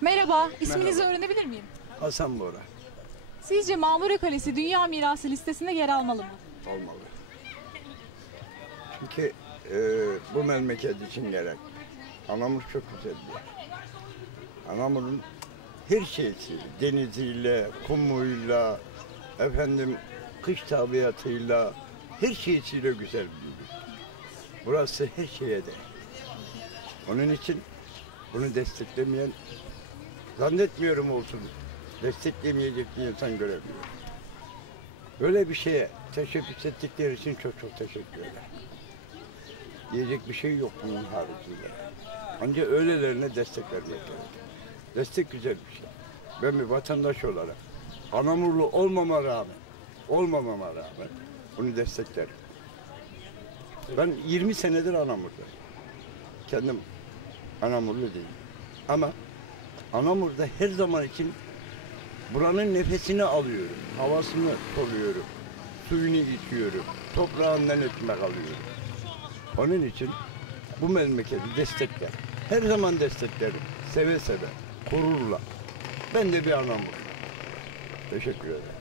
Merhaba, isminizi öğrenebilir miyim? Hasan Bora Sizce Mamure Kalesi Dünya Mirası listesinde yer almalı mı? olmalı. Çünkü e, bu memleket için gerek. Anamur çok güzel bir yer. Anamur'un her şeysi, deniziyle, kumuyla, efendim kış tabiatıyla, her şeysiyle güzel bir yer. Burası her şeye de. Onun için bunu desteklemeyen zannetmiyorum olsun. Desteklemeyecek bir insan göremiyorum. Böyle bir şeye teşebbüs ettikleri için çok çok teşekkür ederim. Diyecek bir şey yok bunun haricinde. Ancak öylelerine destek vermek lazım. Destek güzel bir şey. Ben bir vatandaş olarak Anamurlu olmama rağmen, olmamama rağmen bunu desteklerim. Ben 20 senedir Anamur'dayım. Kendim Anamurlu değilim. Ama Anamur'da her zaman için buranın nefesini alıyorum. Havasını soluyorum. Suyunu içiyorum. Toprağından ekmek alıyorum. Onun için bu memleketi destekler. Her zaman desteklerim. Seve seve, gururla. Ben de bir Anamur. Teşekkür ederim.